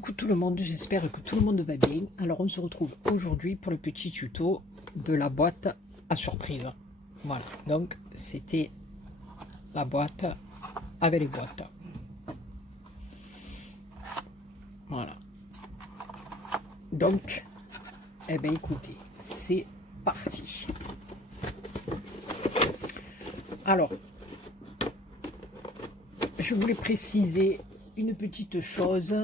Coucou tout le monde, j'espère que tout le monde va bien. Alors on se retrouve aujourd'hui pour le petit tuto de la boîte à surprise. Voilà, donc c'était la boîte avec les boîtes. Voilà. Donc, eh bien écoutez, c'est parti. Alors, je voulais préciser une petite chose.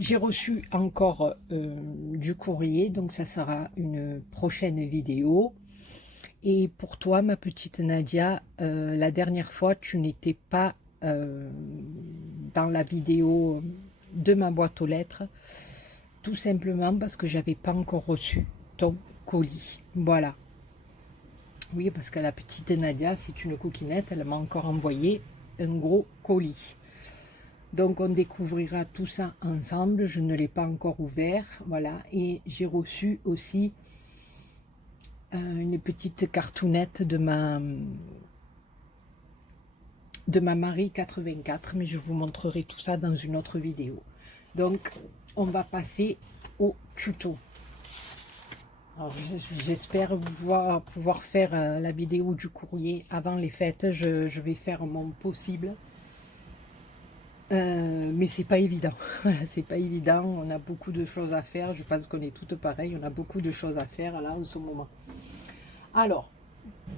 J'ai reçu encore du courrier, donc ça sera une prochaine vidéo. Et pour toi, ma petite Nadia, la dernière fois, tu n'étais pas dans la vidéo de ma boîte aux lettres, tout simplement parce que j'avais pas encore reçu ton colis. Voilà. Oui, parce que la petite Nadia, c'est une coquinette, elle m'a encore envoyé un gros colis. Donc on découvrira tout ça ensemble. Je ne l'ai pas encore ouvert, voilà. Et j'ai reçu aussi une petite cartoonette de ma Marie 84, mais je vous montrerai tout ça dans une autre vidéo. Donc on va passer au tuto. J'espère pouvoir faire la vidéo du courrier avant les fêtes. Je vais faire mon possible. Mais c'est pas évident. C'est pas évident. On a beaucoup de choses à faire. Je pense qu'on est toutes pareilles. On a beaucoup de choses à faire là en ce moment. Alors,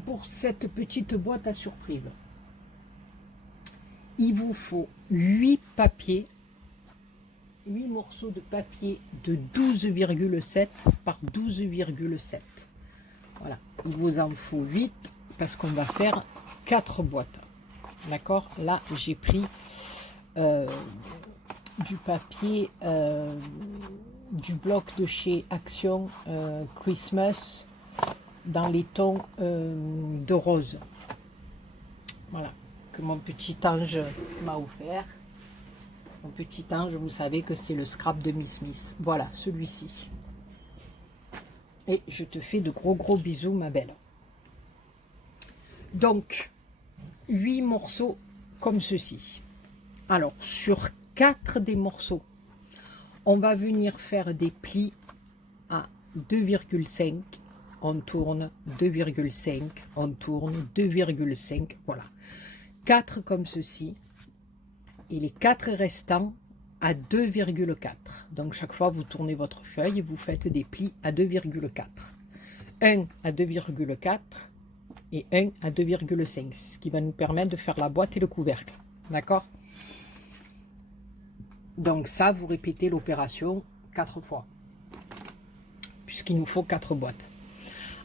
pour cette petite boîte à surprise, il vous faut 8 papiers, 8 morceaux de papier de 12,7 par 12,7. Voilà, il vous en faut 8 parce qu'on va faire 4 boîtes. D'accord? Là, j'ai pris du papier du bloc de chez Action Christmas dans les tons de rose. Voilà, que mon petit ange m'a offert. Mon petit ange, vous savez que c'est le scrap de Miss Smith. Voilà, celui-ci. Et je te fais de gros bisous, ma belle. Donc, 8 morceaux comme ceci. Alors, sur 4 des morceaux, on va venir faire des plis à 2,5. On tourne 2,5. On tourne 2,5. Voilà. 4 comme ceci. Et les 4 restants à 2,4. Donc, chaque fois, vous tournez votre feuille et vous faites des plis à 2,4. 1 à 2,4 et 1 à 2,5. Ce qui va nous permettre de faire la boîte et le couvercle. D'accord ? Donc ça, vous répétez l'opération 4 fois, puisqu'il nous faut 4 boîtes.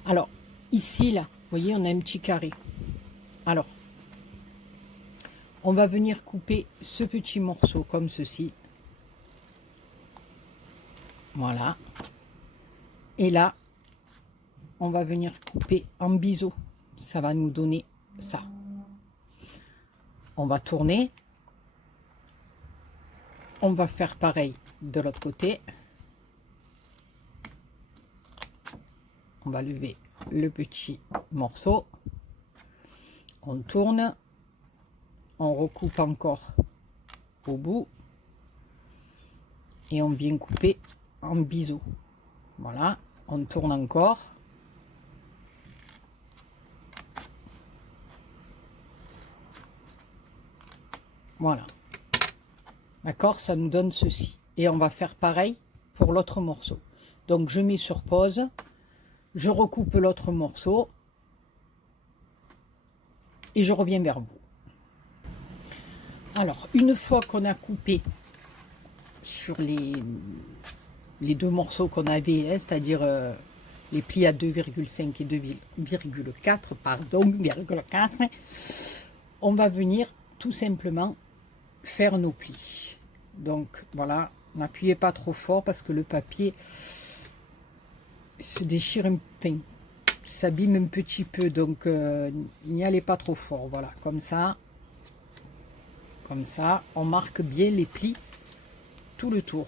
Alors, ici, là, vous voyez, on a un petit carré. Alors, on va venir couper ce petit morceau comme ceci. Voilà. Et là, on va venir couper en biseau. Ça va nous donner ça. On va tourner. On va faire pareil de l'autre côté. On va lever le petit morceau. On tourne. On recoupe encore au bout. Et on vient couper en biseau. Voilà. On tourne encore. Voilà. D'accord, ça nous donne ceci. Et on va faire pareil pour l'autre morceau. Donc je mets sur pause, je recoupe l'autre morceau et je reviens vers vous. Alors, une fois qu'on a coupé sur les 2 morceaux qu'on avait, hein, c'est-à-dire les plis à 2,5 et 2,4, pardon, 2,4, on va venir tout simplement faire nos plis. Donc voilà, n'appuyez pas trop fort parce que le papier se déchire, enfin, s'abîme un petit peu, donc n'y allez pas trop fort. Voilà, comme ça, on marque bien les plis tout le tour.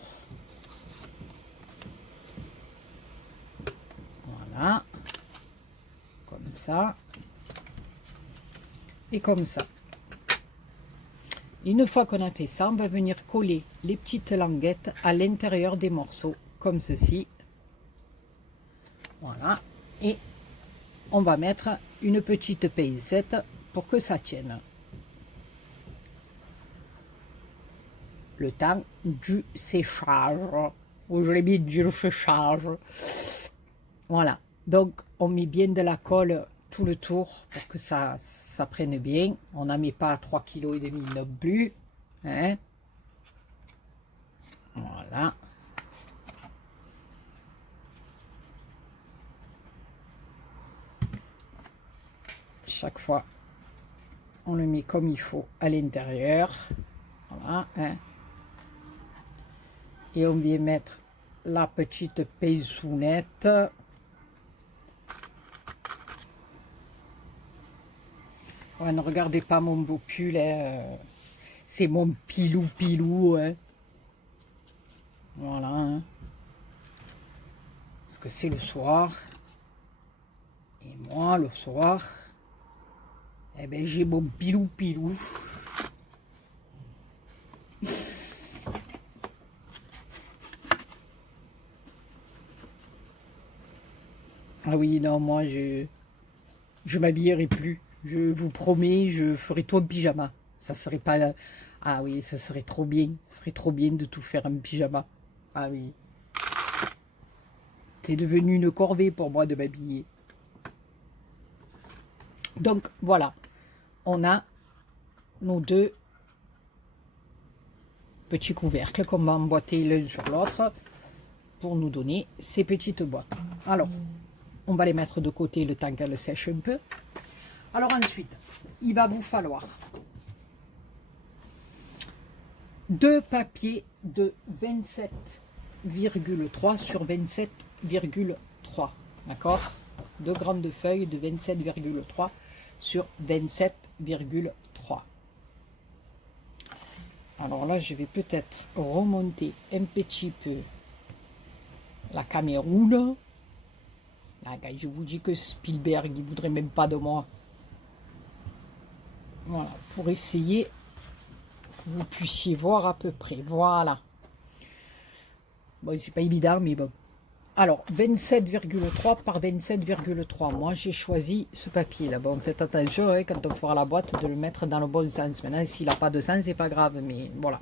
Voilà, comme ça et comme ça. Une fois qu'on a fait ça, on va venir coller les petites languettes à l'intérieur des morceaux, comme ceci. Voilà. Et on va mettre une petite pincette pour que ça tienne. Le temps du séchage. Ou je l'ai mis du séchage. Voilà. Donc, on met bien de la colle tout le tour pour que ça prenne bien. On n'en met pas 3,5 kg non plus. Hein? Voilà. Chaque fois, on le met comme il faut à l'intérieur. Voilà. Hein? Et on vient mettre la petite pinçonnette. Ouais, ne regardez pas mon beau pull, hein. C'est mon pilou. Hein. Voilà. Hein. Parce que c'est le soir. Et moi, le soir, eh ben, j'ai mon pilou. Ah oui, non, moi, je m'habillerai plus. Je vous promets, je ferai tout en pyjama. Ça serait pas... Ah oui, ça serait trop bien. Ça serait trop bien de tout faire en pyjama. Ah oui. C'est devenu une corvée pour moi de m'habiller. Donc, voilà. On a nos deux petits couvercles qu'on va emboîter l'un sur l'autre pour nous donner ces petites boîtes. Alors, on va les mettre de côté le temps qu'elles sèchent un peu. Alors ensuite, il va vous falloir 2 papiers de 27,3 sur 27,3. D'accord? 2 grandes feuilles de 27,3 sur 27,3. Alors là, je vais peut-être remonter un petit peu la caméra. Ah, je vous dis que Spielberg, il voudrait même pas de moi. Voilà, pour essayer que vous puissiez voir à peu près. Voilà. Bon, c'est pas évident, mais bon. Alors, 27,3 par 27,3. Moi, j'ai choisi ce papier-là. Bon, faites attention, hein, quand on fera la boîte, de le mettre dans le bon sens. Maintenant, s'il n'a pas de sens, c'est pas grave, mais voilà.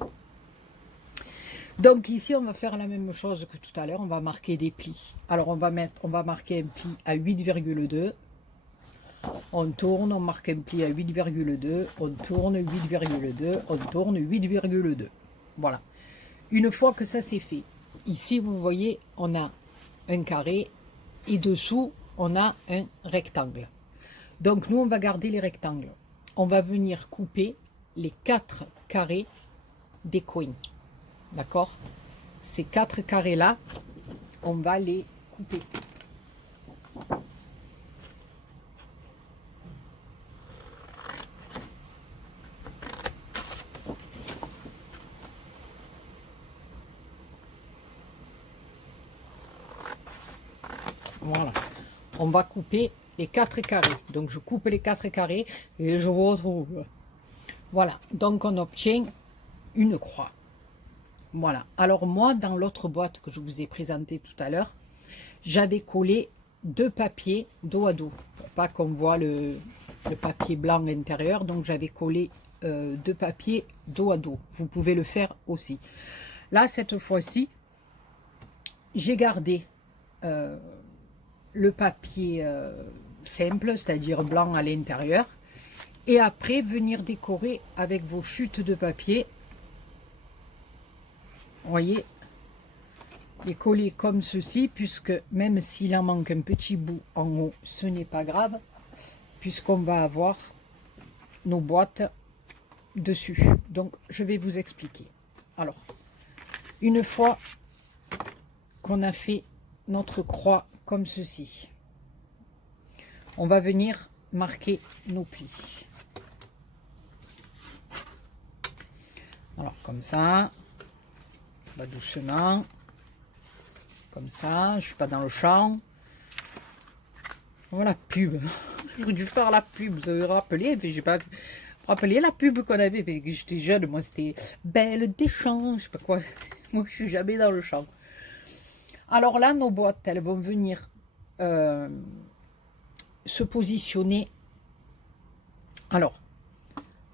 Donc, ici, on va faire la même chose que tout à l'heure. On va marquer des plis. Alors, on va marquer un pli à 8,2. On tourne, on marque un pli à 8,2, on tourne 8,2, on tourne 8,2. Voilà. Une fois que ça c'est fait, ici vous voyez, on a un carré et dessous, on a un rectangle. Donc nous, on va garder les rectangles. On va venir couper les 4 carrés des coins. D'accord? Ces 4 carrés-là, on va les couper. Voilà, on va couper les 4 carrés. Donc je coupe les 4 carrés et je vous retrouve. Voilà, donc on obtient une croix. Voilà, alors moi dans l'autre boîte que je vous ai présentée tout à l'heure, j'avais collé 2 papiers dos à dos. Pour pas qu'on voit le papier blanc à l'intérieur, donc j'avais collé 2 papiers dos à dos. Vous pouvez le faire aussi. Là, cette fois-ci, j'ai gardé le papier simple, c'est-à-dire blanc à l'intérieur, et après venir décorer avec vos chutes de papier. Vous voyez, les coller comme ceci, puisque même s'il en manque un petit bout en haut, ce n'est pas grave, puisqu'on va avoir nos boîtes dessus. Donc je vais vous expliquer. Alors, une fois qu'on a fait notre croix comme ceci, on va venir marquer nos plis. Alors comme ça, bah, doucement, comme ça, je suis pas dans le champ. Voilà, pub. J'aurais dû faire la pub, vous vous rappelez, mais j'ai pas. Rappelez la pub qu'on avait, parce que j'étais jeune, moi c'était Belle des champs, je sais pas quoi. Moi je suis jamais dans le champ. Alors là, nos boîtes, elles vont venir se positionner. Alors,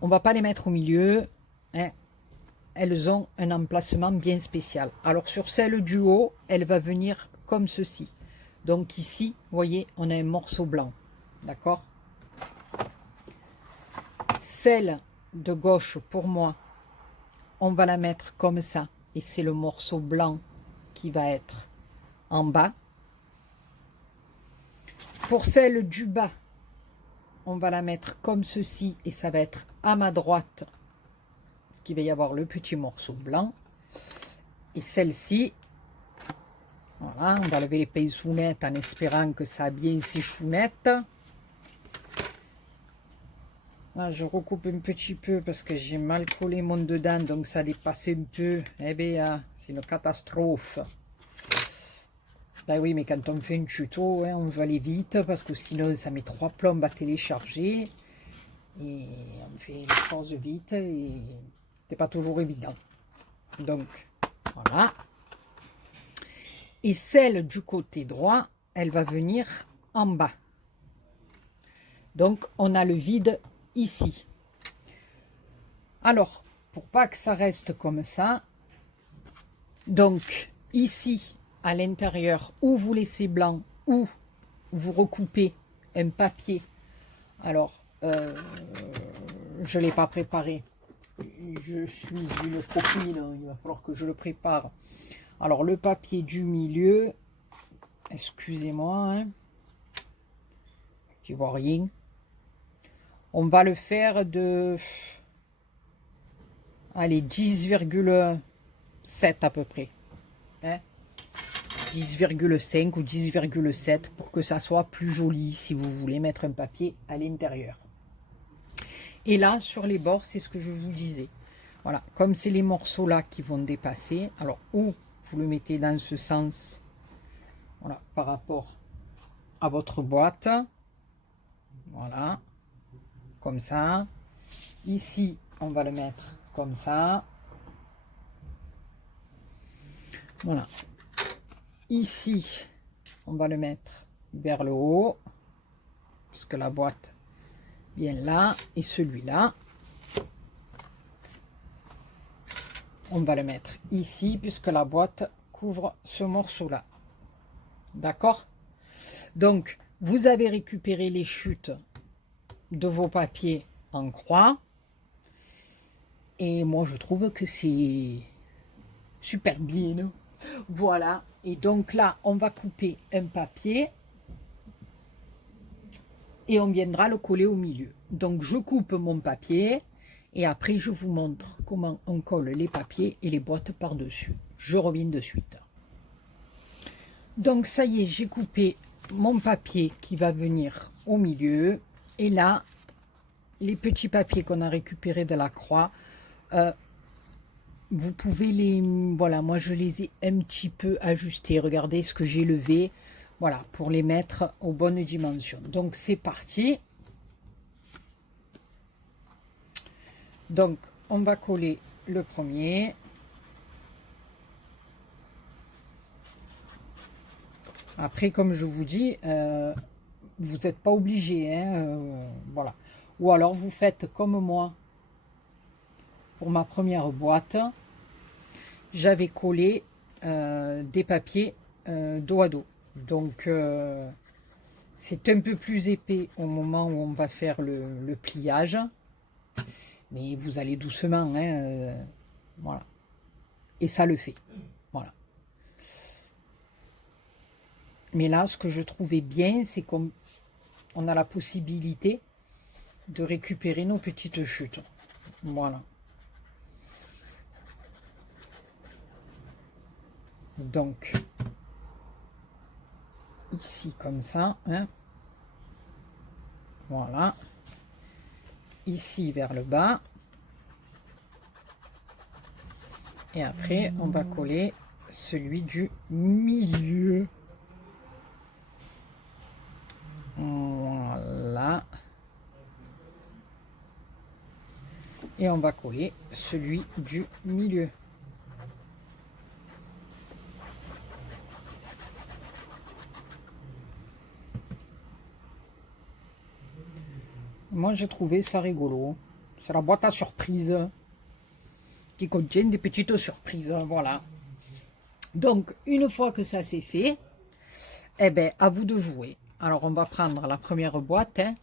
on va pas les mettre au milieu, hein. Elles ont un emplacement bien spécial. Alors sur celle du haut, elle va venir comme ceci. Donc ici, vous voyez, on a un morceau blanc. D'accord? Celle de gauche, pour moi, on va la mettre comme ça. Et c'est le morceau blanc qui va être en bas. Pour celle du bas, on va la mettre comme ceci. Et ça va être à ma droite qu'il va y avoir le petit morceau blanc. Et celle-ci, voilà, on va lever les pinceaux-nettes en espérant que ça a bien ses chounettes. Là, je recoupe un petit peu parce que j'ai mal collé mon dedans, donc ça dépasse un peu. Eh bien, c'est une catastrophe. Ben oui, mais quand on fait un tuto, hein, on veut aller vite parce que sinon, ça met 3 plombes à télécharger. Et on fait les choses vite et c'est pas toujours évident. Donc, voilà. Et celle du côté droit, elle va venir en bas. Donc, on a le vide ici. Alors, pour pas que ça reste comme ça, donc ici, à l'intérieur, où vous laissez blanc, ou vous recoupez un papier. Alors, je ne l'ai pas préparé. Je suis une copine, il va falloir que je le prépare. Alors, le papier du milieu, excusez-moi, hein, je vois rien. On va le faire de, allez, 10,7 à peu près. Hein, 10,5 ou 10,7 pour que ça soit plus joli si vous voulez mettre un papier à l'intérieur. Et là, sur les bords, c'est ce que je vous disais. Voilà, comme c'est les morceaux là qui vont dépasser, alors ou vous le mettez dans ce sens, voilà, par rapport à votre boîte. Voilà, comme ça. Ici, on va le mettre comme ça. Voilà. Ici, on va le mettre vers le haut, puisque la boîte vient là. Et celui-là, on va le mettre ici, puisque la boîte couvre ce morceau-là. D'accord? Donc, vous avez récupéré les chutes de vos papiers en croix. Et moi, je trouve que c'est super bien. Voilà. Et donc là, on va couper un papier et on viendra le coller au milieu. Donc, je coupe mon papier et après, je vous montre comment on colle les papiers et les boîtes par-dessus. Je reviens de suite. Donc, ça y est, j'ai coupé mon papier qui va venir au milieu. Et là, les petits papiers qu'on a récupérés de la croix, vous pouvez les... Voilà, moi je les ai un petit peu ajustés. Regardez ce que j'ai levé. Voilà, pour les mettre aux bonnes dimensions. Donc c'est parti. Donc on va coller le premier. Après, comme je vous dis, vous n'êtes pas obligé. Hein, voilà. Ou alors vous faites comme moi. Pour ma première boîte, j'avais collé des papiers dos à dos. Donc, c'est un peu plus épais au moment où on va faire le pliage. Mais vous allez doucement. Hein, voilà. Et ça le fait. Voilà. Mais là, ce que je trouvais bien, c'est qu'on a la possibilité de récupérer nos petites chutes. Voilà. Donc, ici comme ça, hein. Voilà, ici vers le bas, et après on va coller celui du milieu. Voilà, Et on va coller celui du milieu. Moi, j'ai trouvé ça rigolo. C'est la boîte à surprise qui contient des petites surprises. Voilà. Donc, une fois que ça c'est fait, eh bien, à vous de jouer. Alors, on va prendre la première boîte. Hein.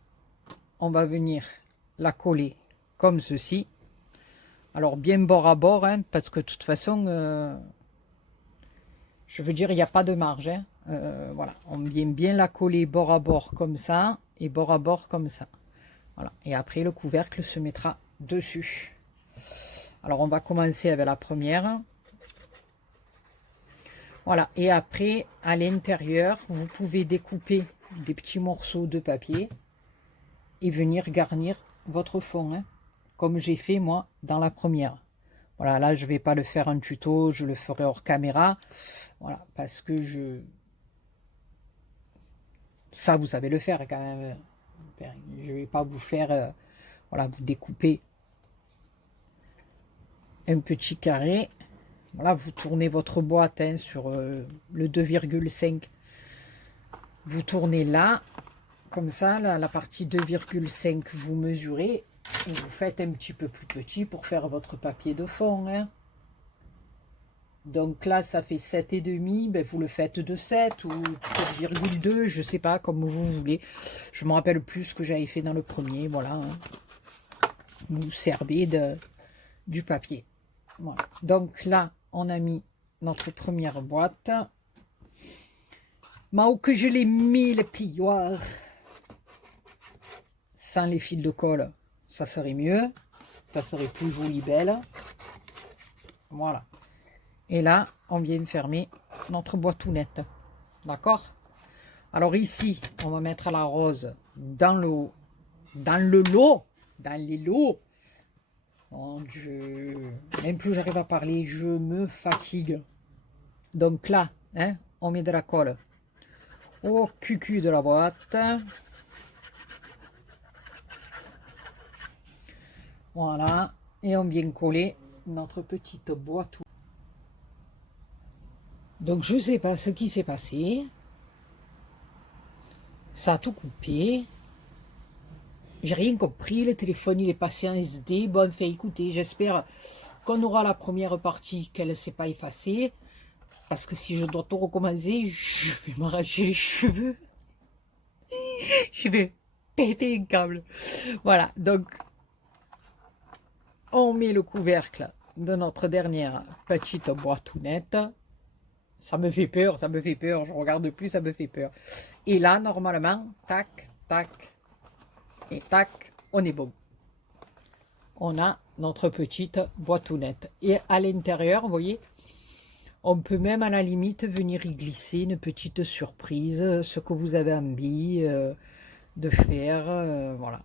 On va venir la coller comme ceci. Alors, bien bord à bord, hein, parce que de toute façon, je veux dire, il n'y a pas de marge. Hein. Voilà, on vient bien la coller bord à bord comme ça et bord à bord comme ça. Voilà. Et après, le couvercle se mettra dessus. Alors, on va commencer avec la première. Voilà. Et après, à l'intérieur, vous pouvez découper des petits morceaux de papier et venir garnir votre fond, hein, comme j'ai fait, moi, dans la première. Voilà, là, je ne vais pas le faire en tuto, je le ferai hors caméra. Voilà, parce que ça, vous savez le faire quand même. Je ne vais pas vous faire, voilà, vous découper un petit carré. Voilà, vous tournez votre boîte hein, sur le 2,5. Vous tournez là, comme ça, là, la partie 2,5, vous mesurez et vous faites un petit peu plus petit pour faire votre papier de fond. Hein. Donc là, ça fait 7,5, ben vous le faites de 7 ou 7,2, je sais pas, comme vous voulez. Je me rappelle plus ce que j'avais fait dans le premier, voilà. Hein. Vous servez du papier. Voilà. Donc là, on a mis notre première boîte. Mais où que je l'ai mis, les plioirs, sans les fils de colle, ça serait mieux. Ça serait plus joli, belle. Voilà. Et là, on vient fermer notre boîtounette. D'accord? Alors ici, on va mettre la rose dans le lot, dans les lots. Oh, même plus j'arrive à parler, je me fatigue. Donc là, hein, on met de la colle au cul de la boîte. Voilà. Et on vient coller notre petite boîte. Donc je ne sais pas ce qui s'est passé. Ça a tout coupé. J'ai rien compris. Le téléphone il est passé en SD. Bon, enfin écoutez, j'espère qu'on aura la première partie, qu'elle ne s'est pas effacée. Parce que si je dois tout recommencer, je vais m'arracher les cheveux. Je vais péter un câble. Voilà, donc on met le couvercle de notre dernière petite boîtounette. Ça me fait peur, ça me fait peur. Je regarde plus, ça me fait peur. Et là, normalement, tac, tac, et tac, on est bon. On a notre petite boîtounette. Et à l'intérieur, vous voyez, on peut même à la limite venir y glisser une petite surprise, ce que vous avez envie de faire. Voilà.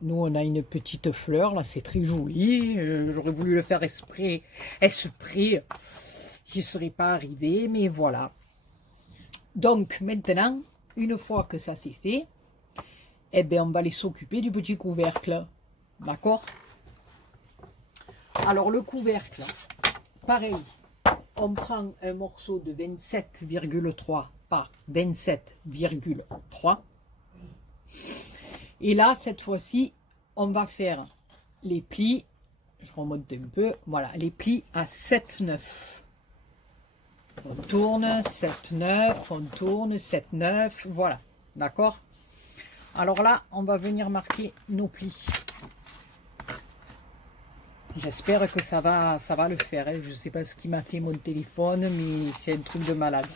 Nous, on a une petite fleur, là, c'est très joli. J'aurais voulu le faire exprès. J'y serais pas arrivé, mais voilà. Donc, maintenant, une fois que ça c'est fait, eh bien, on va aller s'occuper du petit couvercle. D'accord? Alors, le couvercle, pareil. On prend un morceau de 27,3 par 27,3. Et là, cette fois-ci, on va faire les plis. Je remonte un peu. Voilà, les plis à 7,9. On tourne, 7,9. On tourne, 7,9. Voilà, d'accord? Alors là, on va venir marquer nos plis. J'espère que ça va le faire. Hein. Je ne sais pas ce qui m'a fait mon téléphone, mais c'est un truc de malade.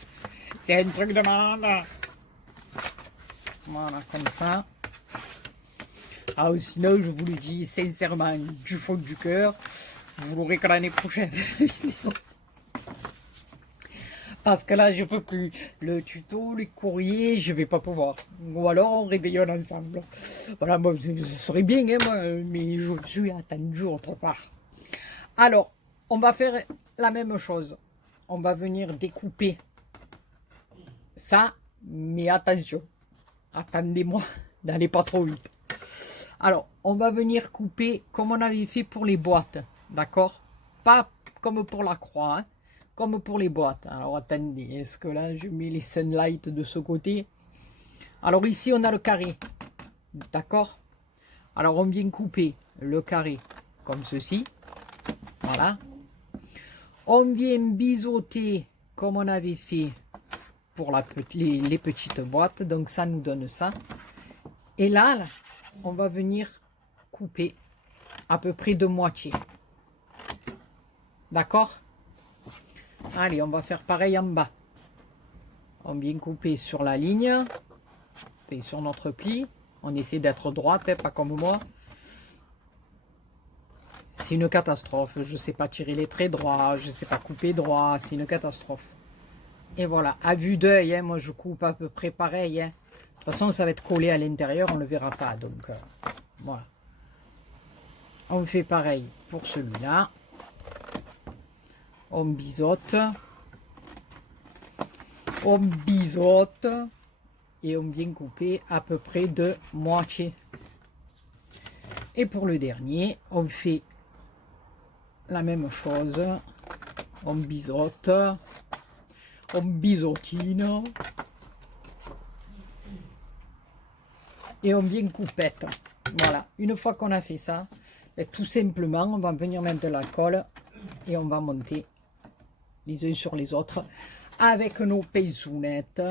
C'est un truc de malade. Voilà, comme ça. Ah, sinon, je vous le dis sincèrement, du fond du cœur, vous l'aurez que l'année prochaine. Parce que là, je peux plus. Le tuto, les courriers, je vais pas pouvoir. Ou alors, on réveillonne ensemble. Voilà, bon, ce serait bien, hein, moi, mais je suis attendu autre part. Alors, on va faire la même chose. On va venir découper ça, mais attention. Attendez-moi, n'allez pas trop vite. Alors, on va venir couper comme on avait fait pour les boîtes, d'accord? Pas comme pour la croix, hein, comme pour les boîtes. Alors attendez, est-ce que là je mets les sunlight de ce côté? Alors ici on a le carré, d'accord? Alors on vient couper le carré comme ceci, voilà. On vient biseauter comme on avait fait pour les petites boîtes, donc ça nous donne ça. Et là, on va venir couper à peu près de moitié. D'accord? Allez, on va faire pareil en bas. On vient couper sur la ligne et sur notre pli. On essaie d'être droite, hein, pas comme moi. C'est une catastrophe. Je ne sais pas tirer les traits droits, je ne sais pas couper droit. C'est une catastrophe. Et voilà, à vue d'œil, hein, moi je coupe à peu près pareil. Hein. De toute façon, ça va être collé à l'intérieur, on ne le verra pas. Donc, voilà. On fait pareil pour celui-là. On biseaute. On biseaute. Et on vient couper à peu près de moitié. Et pour le dernier, on fait la même chose. On biseaute. On biseautine. Et on vient coupette. Voilà, une fois qu'on a fait ça, tout simplement, on va venir mettre de la colle et on va monter les uns sur les autres avec nos pinceaunettes.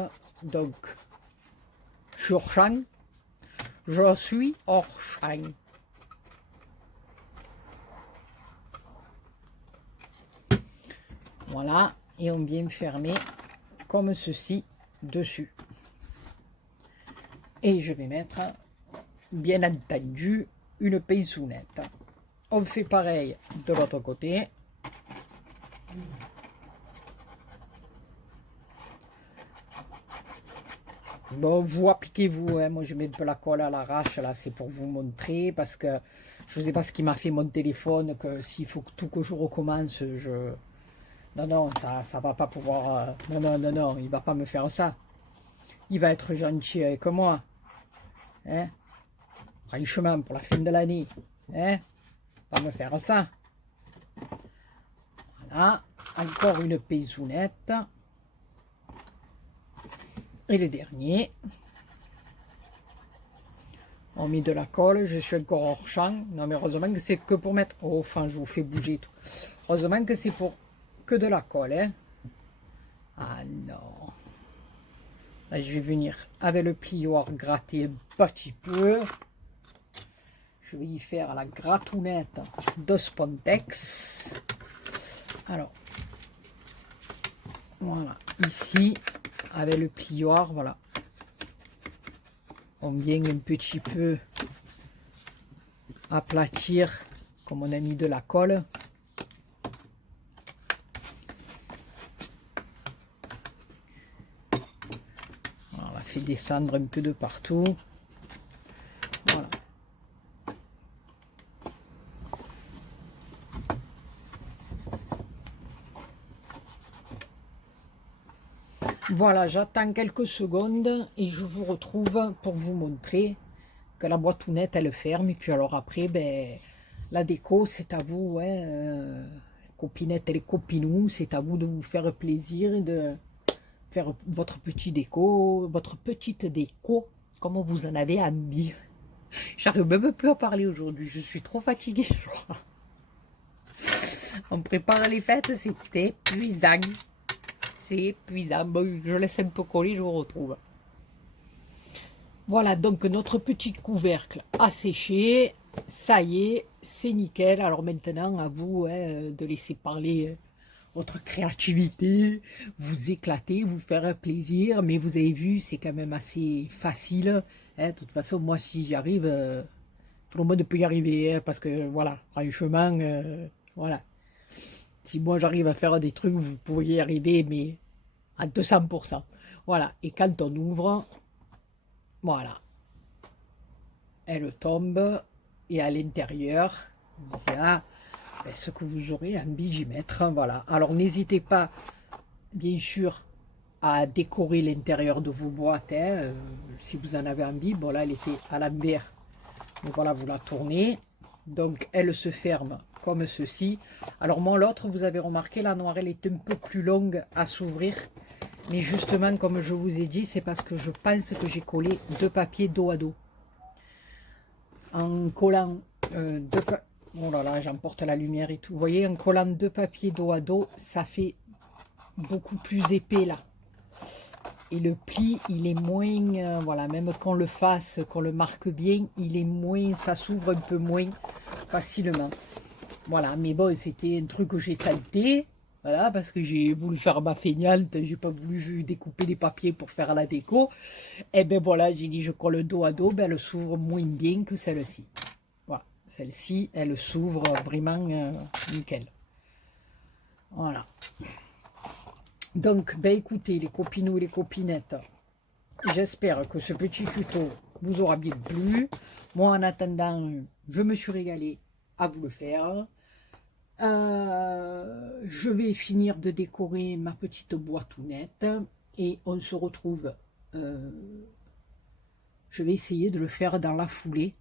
Donc, sur champ, je suis hors champ. Voilà, et on vient fermer comme ceci dessus. Et je vais mettre, bien entendu, une pinceaunette. On fait pareil de l'autre côté. Bon, vous appliquez-vous, hein. Moi je mets de la colle à l'arrache, là c'est pour vous montrer, parce que je ne sais pas ce qui m'a fait mon téléphone, que s'il faut tout que je recommence, je... Non, non, ça va pas pouvoir... Non, non, non, non, il va pas me faire ça. Il va être gentil avec moi. Hein? Franchement, pour la fin de l'année. Hein? Pas me faire ça. Voilà. Encore une pinceaunette. Et le dernier. On met de la colle. Je suis encore hors champ. Non, mais heureusement que c'est que pour mettre... Oh, enfin, je vous fais bouger tout. Heureusement que c'est pour que de la colle. Hein? Ah non. Là, je vais venir avec le plioir gratter un petit peu. Je vais y faire la gratounette de Spontex. Alors, voilà, ici, avec le plioir, voilà. On vient un petit peu aplatir, comme on a mis de la colle. On la fait descendre un peu de partout. Voilà. Voilà, j'attends quelques secondes et je vous retrouve pour vous montrer que la boîtounette elle ferme. Et puis alors après, ben, la déco c'est à vous, hein, copinettes et les copinous, c'est à vous de vous faire plaisir et de faire votre petite déco comme vous en avez envie. J'arrive même plus à parler aujourd'hui, je suis trop fatiguée, je crois. On prépare les fêtes, c'est épuisant. C'est épuisant. Bon, je laisse un peu coller, je vous retrouve. Voilà, donc notre petit couvercle a séché. Ça y est, c'est nickel. Alors maintenant, à vous hein, de laisser parler votre créativité, vous éclater, vous faire plaisir. Mais vous avez vu, c'est quand même assez facile. Hein. De toute façon, moi, si j'y arrive, tout le monde peut y arriver. Hein, parce que, voilà, franchement, voilà. Si moi, j'arrive à faire des trucs, vous pourriez y arriver, mais à 200%. Voilà, et quand on ouvre, voilà, elle tombe, et à l'intérieur, il y a ce que vous aurez envie d'y mettre. Voilà, alors n'hésitez pas, bien sûr, à décorer l'intérieur de vos boîtes, hein, si vous en avez envie. Bon, là, elle était à l'envers, Donc voilà, vous la tournez. Donc elle se ferme comme ceci. Alors moi l'autre, vous avez remarqué, la noire elle est un peu plus longue à s'ouvrir. Mais justement, comme je vous ai dit, c'est parce que je pense que j'ai collé deux papiers dos à dos. En collant oh là là, j'emporte la lumière et tout. Vous voyez, en collant deux papiers dos à dos, ça fait beaucoup plus épais là. Et le pli, il est moins, voilà, même qu'on le fasse, qu'on le marque bien, il est moins, ça s'ouvre un peu moins facilement. Voilà, mais bon, c'était un truc que j'ai tenté, voilà, parce que j'ai voulu faire ma feignante, j'ai pas voulu découper les papiers pour faire la déco. Et ben voilà, j'ai dit je colle dos à dos, ben elle s'ouvre moins bien que celle-ci. Voilà, celle-ci, elle s'ouvre vraiment nickel. Voilà. Donc, ben écoutez, les copinous et les copinettes, j'espère que ce petit tuto vous aura bien plu. Moi, en attendant, je me suis régalée à vous le faire. Je vais finir de décorer ma petite boîtounette et on se retrouve. Je vais essayer de le faire dans la foulée.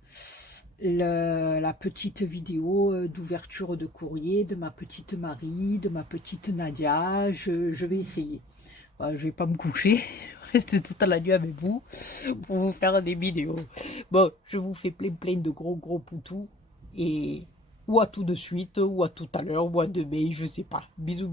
La petite vidéo d'ouverture de courrier de ma petite Marie, de ma petite Nadia, je vais essayer. Je ne vais pas me coucher, rester toute la nuit avec vous pour vous faire des vidéos. Bon, je vous fais plein de gros poutous et ou à tout de suite, ou à tout à l'heure, ou à demain, je sais pas. Bisous.